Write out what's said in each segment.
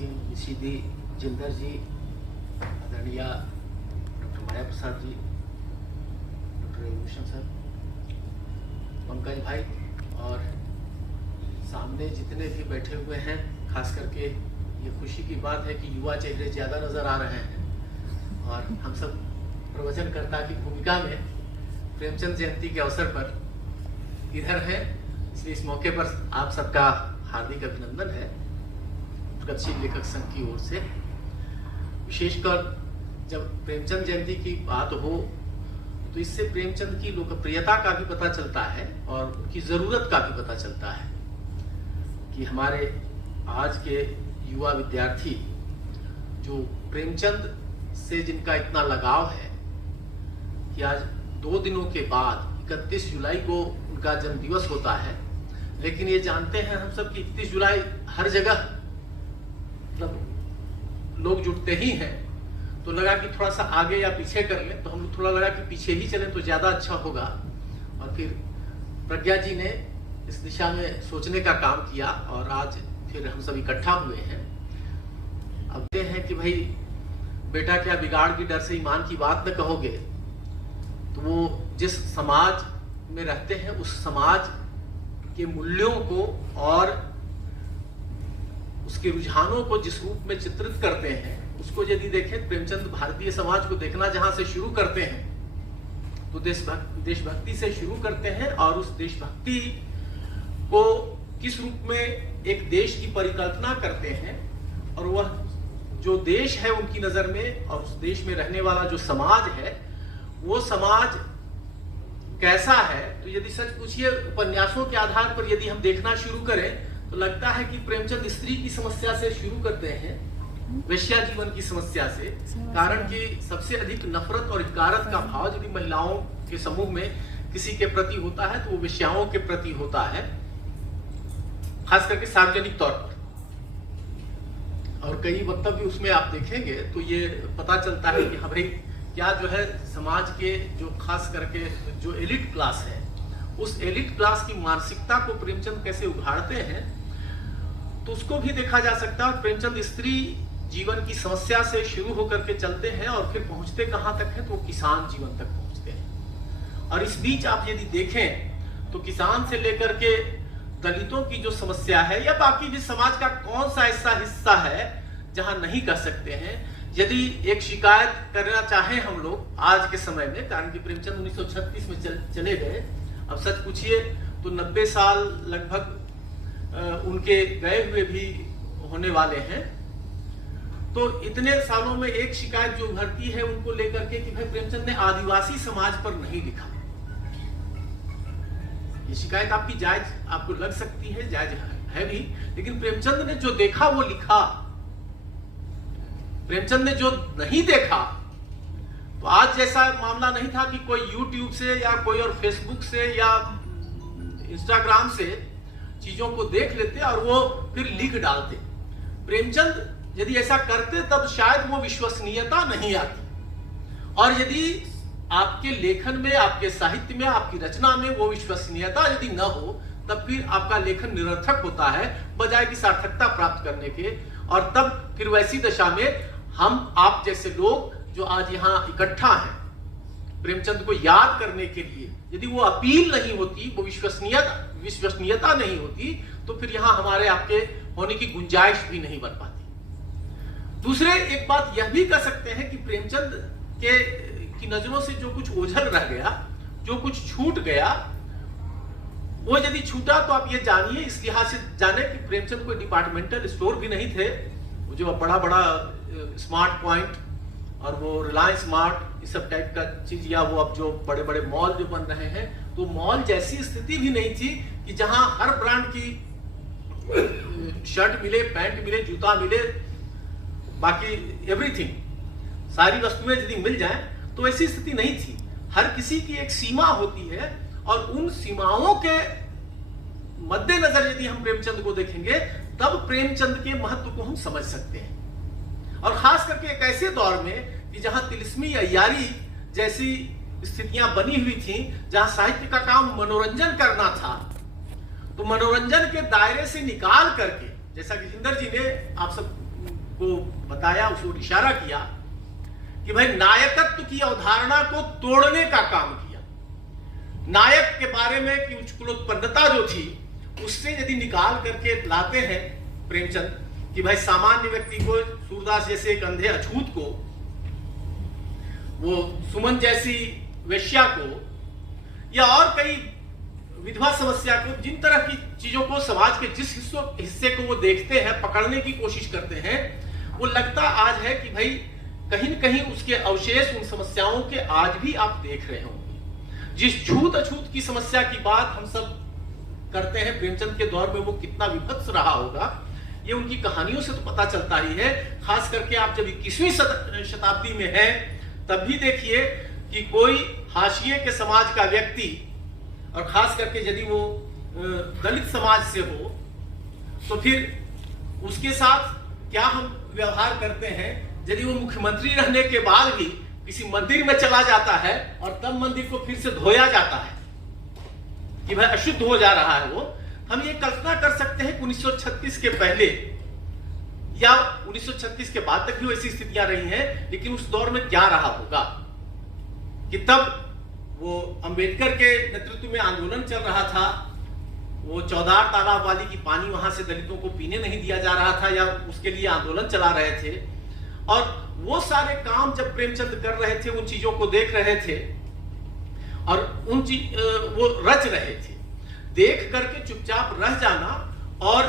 सिंह, निशिदी जिंदर जी, आदरणीय डॉक्टर माया Prasad ji, doctor Ravibhushan sir, Pankaj भाई और सामने जितने भी बैठे हुए हैं, खास करके ये खुशी की बात है कि युवा चेहरे ज़्यादा नज़र आ रहे हैं और हम सब प्रवचनकर्ता की भूमिका में प्रेमचंद जयंती के अवसर पर इधर हैं, इसलिए इस मौके पर आप सबका हार्दिक अभिनंदन है प्रगतिशील लेखक संघ की ओर से। विशेषकर जब प्रेमचंद जयंती की बात हो तो इससे प्रेमचंद की लोकप्रियता का भी पता चलता है और उनकी ज़रूरत का भी पता चलता है कि हमारे आज के युवा विद्यार्थी जो प्रेमचंद से जिनका इतना लगाव है कि आज 2 दिनों के बाद 31 जुलाई को उनका जन्मदिवस होता है, लेकिन ये जानते हैं हम सब कि 31 जुलाई हर जगह मतलब लोग जुटते ही हैं, तो लगा कि थोड़ा सा आगे या पीछे कर लें, तो हम लोग थोड़ा लगा कि पीछे ही चलें तो ज़्यादा अच्छा होगा। और फिर प्रज्ञा जी ने इस दिशा में सोचने का काम किया और आज फिर हम सब इकट्ठा हुए हैं। अब ये है कि भाई बेटा क्या बिगाड़ की डर से ईमान की बात न कहोगे, तो वो जिस समाज में रहते हैं उस समाज के मूल्यों को और उसके रुझानों को जिस रूप में चित्रित करते हैं उसको यदि देखें, प्रेमचंद भारतीय समाज को देखना जहां से शुरू करते हैं तो देशभक्ति से शुरू करते हैं और उस देशभक्ति को किस रूप में एक देश की परिकल्पना करते हैं और वह जो देश है उनकी नजर में और उस देश में रहने वाला जो समाज है वो समाज कैसा है। तो यदि सच पूछिए उपन्यासों के आधार पर यदि हम देखना शुरू करें तो लगता है कि प्रेमचंद स्त्री की समस्या से शुरू करते हैं, वेश्या जीवन की समस्या से, कारण कि सबसे अधिक नफरत और हिकारत का भाव यदि महिलाओं के समूह में किसी के प्रति होता है तो वो वेश्याओं के प्रति होता है, खास करके सार्वजनिक तौर पर। और कई वक्तव्य उसमें आप देखेंगे तो ये पता चलता है कि हाँ भाई क्या जो है समाज के जो खास करके जो एलिट क्लास है उस एलिट क्लास की मानसिकता को प्रेमचंद कैसे उघाड़ते हैं, तो उसको भी देखा जा सकता है। प्रेमचंद स्त्री जीवन की समस्या से शुरू होकर के चलते हैं और फिर पहुंचते कहां तक है तो वो किसान जीवन तक पहुंचते हैं। और इस बीच आप यदि देखें तो किसान से लेकर के दलितों की जो समस्या है या बाकी भी समाज का कौन सा ऐसा हिस्सा है जहां नहीं कर सकते हैं। यदि एक शिकायत करना चाहें हम लोग आज के समय में, कारण कि प्रेमचंद 1936 में चले गए, अब सच पूछिए तो 90 साल लगभग उनके गए हुए भी होने वाले हैं, तो इतने सालों में एक शिकायत जो उभरती है उनको लेकर के कि भाई प्रेमचंद ने आदिवासी समाज पर नहीं लिखा। ये शिकायत आपकी जायज आपको लग सकती है, जायज है भी, लेकिन प्रेमचंद ने जो देखा वो लिखा। प्रेमचंद ने जो नहीं देखा, तो आज जैसा मामला नहीं था कि कोई YouTube से या कोई और Facebook से या Instagram से चीजों को देख लेते और वो फिर लिख डालते। प्रेमचंद यदि ऐसा करते तब शायद वो विश्वसनीयता नहीं आती, और यदि आपके लेखन में, आपके साहित्य में, आपकी रचना में वो विश्वसनीयता यदि न हो तब फिर आपका लेखन निरर्थक होता है बजाय कि सार्थकता प्राप्त करने के। और तब फिर वैसी दशा में हम आप जैसे लोग जो आज यहाँ इकट्ठा हैं प्रेमचंद को याद करने के लिए, यदि वो अपील नहीं होती, वो विश्वसनीयता नहीं होती, तो फिर यहाँ हमारे आपके होने की गुंजाइश भी नहीं बन पाती। दूसरे एक बात यह भी कह सकते हैं कि प्रेमचंद की नजरों से जो कुछ ओझल रह गया, जो कुछ छूट गया, वो यदि छूटा तो आप ये जानिए, इस लिहाज से जाने कि प्रेमचंद कोई डिपार्टमेंटल स्टोर भी नहीं थे, जो बड़ा स्मार्ट पॉइंट और वो रिलायंस स्मार्ट इस सब टाइप का चीज, या वो अब जो बड़े बड़े मॉल जो बन रहे हैं, तो मॉल जैसी स्थिति भी नहीं थी कि जहां हर ब्रांड की शर्ट मिले, पैंट मिले, जूता मिले, बाकी एवरीथिंग सारी वस्तुएं यदि मिल जाएं, तो ऐसी स्थिति नहीं थी। हर किसी की एक सीमा होती है और उन सीमाओं के मद्देनजर यदि हम प्रेमचंद को देखेंगे तब प्रेमचंद के महत्व को हम समझ सकते हैं। और खास करके एक ऐसे दौर में कि जहां तिलिस्मी अय्यारी जैसी स्थितियां बनी हुई थी, जहां साहित्य का काम मनोरंजन करना था, तो मनोरंजन के दायरे से निकाल करके, जैसा कि जिंदर जी ने आप सब को बताया, उसको इशारा किया कि भाई नायकत्व की अवधारणा को तोड़ने का काम किया। नायक के बारे में कि उच्चकुलोत्पन्नता जो थी उससे यदि निकाल करके लाते हैं प्रेमचंद कि भाई सामान्य व्यक्ति को, सूरदास जैसे एक अंधे अछूत को, वो सुमन जैसी वेश्या को, या और कई विधवा समस्या को, जिन तरह की चीजों को समाज के जिस हिस्से को वो देखते हैं, पकड़ने की कोशिश करते हैं, वो लगता आज है कि भाई कहीं न कहीं उसके अवशेष उन समस्याओं के आज भी आप देख रहे होंगे। जिस छूत अछूत की समस्या की बात हम सब करते हैं, प्रेमचंद के दौर में वो कितना विभत्स रहा होगा, ये उनकी कहानियों से तो पता चलता ही है। खास करके आप जब 21वीं शताब्दी में हैं, तब भी देखिए कि कोई हाशिए के समाज का व्यक्ति, और खास करके यदि वो दलित समाज से हो, तो फिर उसके साथ क्या हम व्यवहार करते हैं। यदि वो मुख्यमंत्री रहने के बाद भी किसी मंदिर में चला जाता है और तब मंदिर को फिर से धोया जाता है कि भाई अशुद्ध हो जा रहा है वो, हम ये कल्पना कर सकते हैं कि 1936 के पहले या 1936 के बाद तक भी ऐसी स्थितियां रही हैं, लेकिन उस दौर में क्या रहा होगा कि तब वो अंबेडकर के नेतृत्व में आंदोलन चल रहा था, वो चौधार तालाब वाली की पानी वहां से दलितों को पीने नहीं दिया जा रहा था, या उसके लिए आंदोलन चला रहे थे, और वो सारे काम जब प्रेमचंद कर रहे थे, उन चीजों को देख रहे थे और वो रच रहे थे। देख करके चुपचाप रह जाना और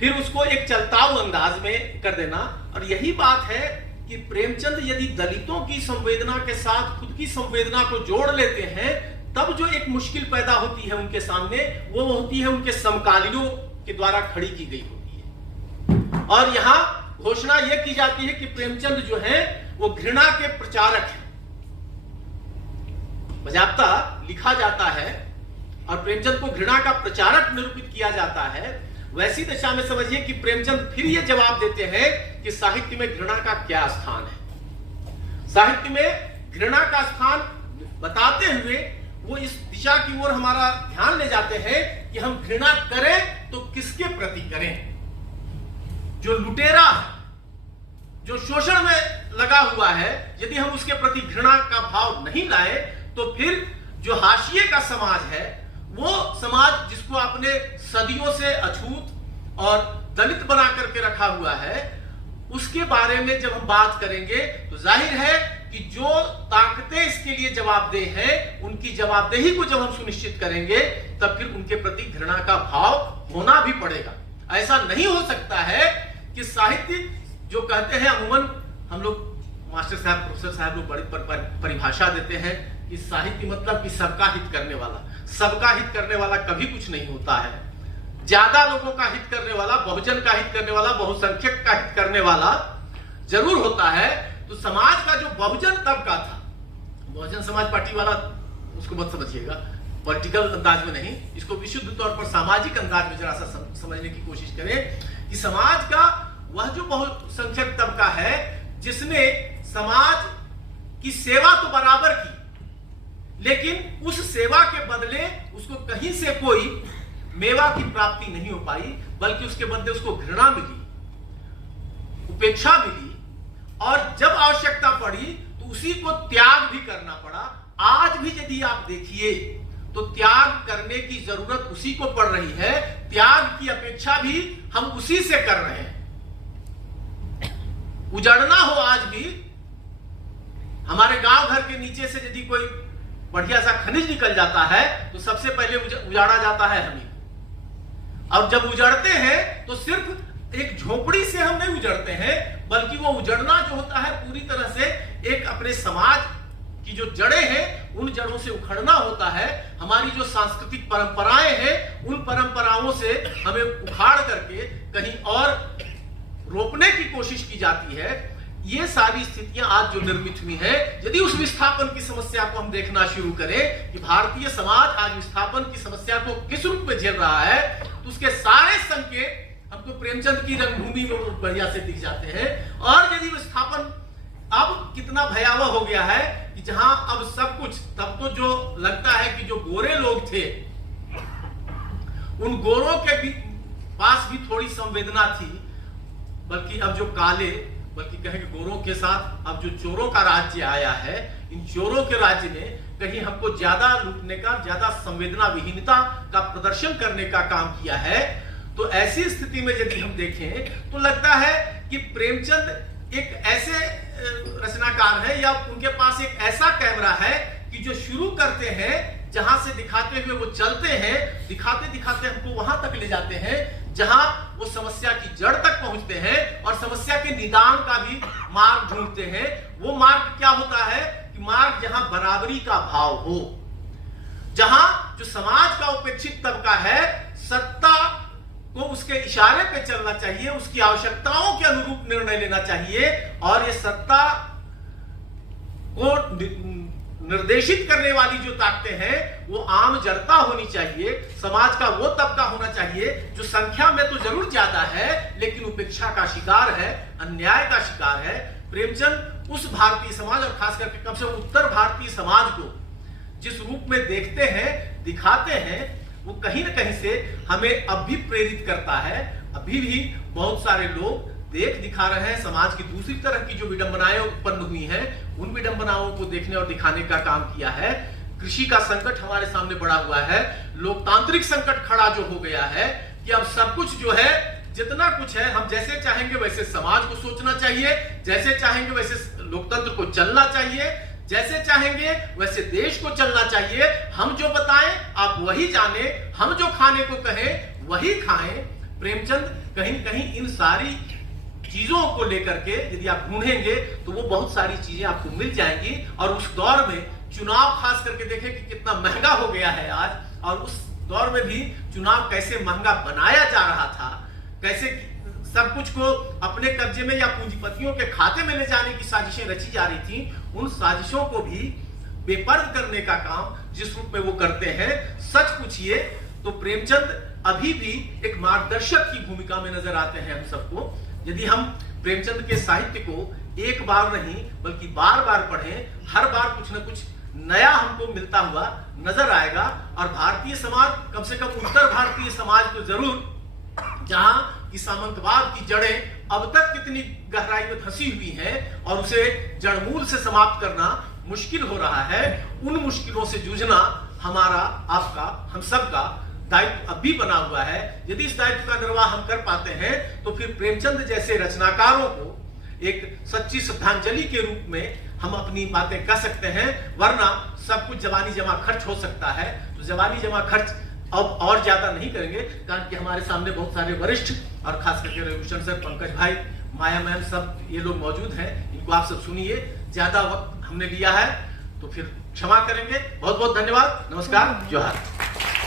फिर उसको एक चलताऊ अंदाज में कर देना। और यही बात है कि प्रेमचंद यदि दलितों की संवेदना के साथ खुद की संवेदना को जोड़ लेते हैं, तब जो एक मुश्किल पैदा होती है उनके सामने, वो होती है उनके समकालीनों के द्वारा खड़ी की गई होती है। और यहां घोषणा यह की जाती है कि प्रेमचंद जो है वो घृणा के प्रचारक हैं। बजाबता लिखा जाता है और प्रेमचंद को घृणा का प्रचारक निरूपित किया जाता है। वैसी दशा में समझिए कि प्रेमचंद फिर यह जवाब देते हैं कि साहित्य में घृणा का क्या स्थान है। साहित्य में घृणा का स्थान बताते हुए वो इस दिशा की ओर हमारा ध्यान ले जाते हैं कि हम घृणा करें तो किसके प्रति करें। जो लुटेरा, जो शोषण में लगा हुआ है, यदि हम उसके प्रति घृणा का भाव नहीं लाए, तो फिर जो हाशिए का समाज है, वो समाज जिसको आपने सदियों से अछूत और दलित बना करके रखा हुआ है, उसके बारे में जब हम बात करेंगे तो जाहिर है कि जो ताकतें इसके लिए जवाबदेह हैं, उनकी जवाबदेही को जब हम सुनिश्चित करेंगे, तब फिर उनके प्रति घृणा का भाव होना भी पड़ेगा। ऐसा नहीं हो सकता है कि साहित्य जो कहते हैं, अमूमन हम लोग मास्टर साहब, प्रोफेसर साहब लोग बड़ी परिभाषा देते हैं कि साहित्य मतलब कि सबका हित करने वाला। सबका हित करने वाला कभी कुछ नहीं होता है। ज्यादा लोगों का हित करने वाला, बहुजन का हित करने वाला, बहुसंख्यक का हित करने वाला जरूर होता है। तो समाज का जो बहुजन तबका था, बहुजन समाज पार्टी वाला उसको मत समझिएगा, पॉलिटिकल अंदाज में नहीं, इसको विशुद्ध तौर पर सामाजिक अंदाज में जरा सा समझने की कोशिश करें कि समाज का वह जो बहुसंख्यक तबका है जिसने समाज की सेवा तो बराबर की, लेकिन उस सेवा के बदले उसको कहीं से कोई मेवा की प्राप्ति नहीं हो पाई, बल्कि उसके बदले उसको घृणा मिली, उपेक्षा मिली, और जब आवश्यकता पड़ी तो उसी को त्याग भी करना पड़ा। आज भी यदि आप देखिए तो त्याग करने की जरूरत उसी को पड़ रही है, त्याग की अपेक्षा भी हम उसी से कर रहे हैं। उजड़ना हो आज भी, हमारे गांव घर के नीचे से यदि कोई बढ़िया सा खनिज निकल जाता है तो सबसे पहले उजाड़ा जाता है हमें। और जब उजड़ते हैं तो सिर्फ एक झोपड़ी से हम नहीं उजड़ते हैं, बल्कि वो उजड़ना जो होता है पूरी तरह से एक अपने समाज की जो जड़ें हैं उन जड़ों से उखड़ना होता है। हमारी जो सांस्कृतिक परंपराएं हैं उन परंपराओं से हमें उखाड़ करके कहीं और रोकने की कोशिश की जाती है। ये सारी स्थितियां आज जो निर्मित हुई है, यदि उस विस्थापन की समस्या को हम देखना शुरू करें कि भारतीय समाज आज विस्थापन की समस्या को किस रूप में झेल रहा है, तो उसके सारे संकेत हमको प्रेमचंद की रंगभूमि में बढ़िया से दिख जाते हैं। और यदि विस्थापन अब कितना भयावह हो गया है कि जहां अब सब कुछ, तब तो जो लगता है कि जो गोरे लोग थे उन गोरों के भी पास भी थोड़ी संवेदना थी, बल्कि अब जो काले, बल्कि कहेंगे गोरों के साथ अब जो चोरों का राज्य आया है, इन चोरों के राज्य ने कहीं हमको ज्यादा लूटने का, ज्यादा संवेदना विहीनता का प्रदर्शन करने का काम किया है। तो ऐसी स्थिति में यदि हम देखें तो लगता है कि प्रेमचंद एक ऐसे रचनाकार है या उनके पास एक ऐसा कैमरा है कि जो शुरू करते हैं जहां से दिखाते हुए वो चलते हैं, दिखाते दिखाते हमको वहां तक ले जाते हैं जहां वो समस्या की जड़ तक पहुंचते हैं और समस्या के निदान का भी मार्ग ढूंढते हैं। वो मार्ग क्या होता है कि मार्ग जहां बराबरी का भाव हो, जहां जो समाज का उपेक्षित तबका है सत्ता को उसके इशारे पे चलना चाहिए, उसकी आवश्यकताओं के अनुरूप निर्णय लेना चाहिए और ये सत्ता को निर्देशित करने वाली जो ताकतें हैं वो आम जनता होनी चाहिए, समाज का वो तबका होना चाहिए जो संख्या में तो जरूर ज्यादा है लेकिन उपेक्षा का शिकार है, अन्याय का शिकार है। प्रेमचंद उस भारतीय समाज और खास करके कम से कम उत्तर भारतीय समाज को जिस रूप में देखते हैं, दिखाते हैं, वो कहीं ना कहीं से हमें अब भी प्रेरित करता है। अभी भी बहुत सारे लोग देख दिखा रहे हैं, समाज की दूसरी तरह की जो विडंबनाएं उत्पन्न हुई हैं उन विडंबनाओं को देखने और दिखाने का काम किया है। कृषि का संकट हमारे सामने बड़ा हुआ है, लोकतांत्रिक संकट खड़ा जो हो गया है कि अब सब कुछ जो है, जितना कुछ है, हम जैसे चाहेंगे वैसे समाज को सोचना चाहिए, जैसे चाहेंगे वैसे लोकतंत्र को चलना चाहिए, जैसे चाहेंगे वैसे देश को चलना चाहिए। हम जो बताएं आप वही जाने, हम जो खाने को कहें वही खाएं। प्रेमचंद कहीं कहीं इन सारी चीजों को लेकर के यदि आप ढूंढेंगे तो वो बहुत सारी चीजें आपको मिल जाएंगी। और उस दौर में चुनाव खास करके देखें कि कितना महंगा हो गया है आज, और उस दौर में भी चुनाव कैसे महंगा बनाया जा रहा था, कैसे सब कुछ को अपने कब्जे में या पूंजीपतियों के खाते में ले जाने की साजिशें रची जा रही थी, उन साजिशों को भी बेपर्द करने का काम जिस रूप में वो करते हैं, सच पूछिए तो प्रेमचंद अभी भी एक मार्गदर्शक की भूमिका में नजर आते हैं हम सबको। यदि हम प्रेमचंद के साहित्य को एक बार नहीं बल्कि बार बार पढ़ें, हर बार कुछ न कुछ नया हमको मिलता हुआ नजर आएगा। और भारतीय समाज, कम से कम उत्तर भारतीय समाज तो जरूर, जहां कि सामंतवाद की जड़ें अब तक कितनी गहराई में फंसी हुई हैं और उसे जड़मूल से समाप्त करना मुश्किल हो रहा है, उन मुश्किलों से जूझना हमारा, आपका, हम सबका दायित्व अब भी बना हुआ है। यदि इस दायित्व का निर्वाह हम कर पाते हैं तो फिर प्रेमचंद जैसे रचनाकारों को एक सच्ची श्रद्धांजलि के रूप में हम अपनी बातें कह सकते हैं, वरना सब कुछ जवानी जमा खर्च हो सकता है। तो जवानी जमा खर्च अब और ज्यादा नहीं करेंगे, कारण कि हमारे सामने बहुत सारे वरिष्ठ और खास करके रविभूषण सर, पंकज भाई, माया मैम, सब ये लोग मौजूद हैं। इनको आप सब सुनिए, ज्यादा वक्त हमने लिया है तो फिर क्षमा करेंगे। बहुत बहुत धन्यवाद, नमस्कार, जोहार।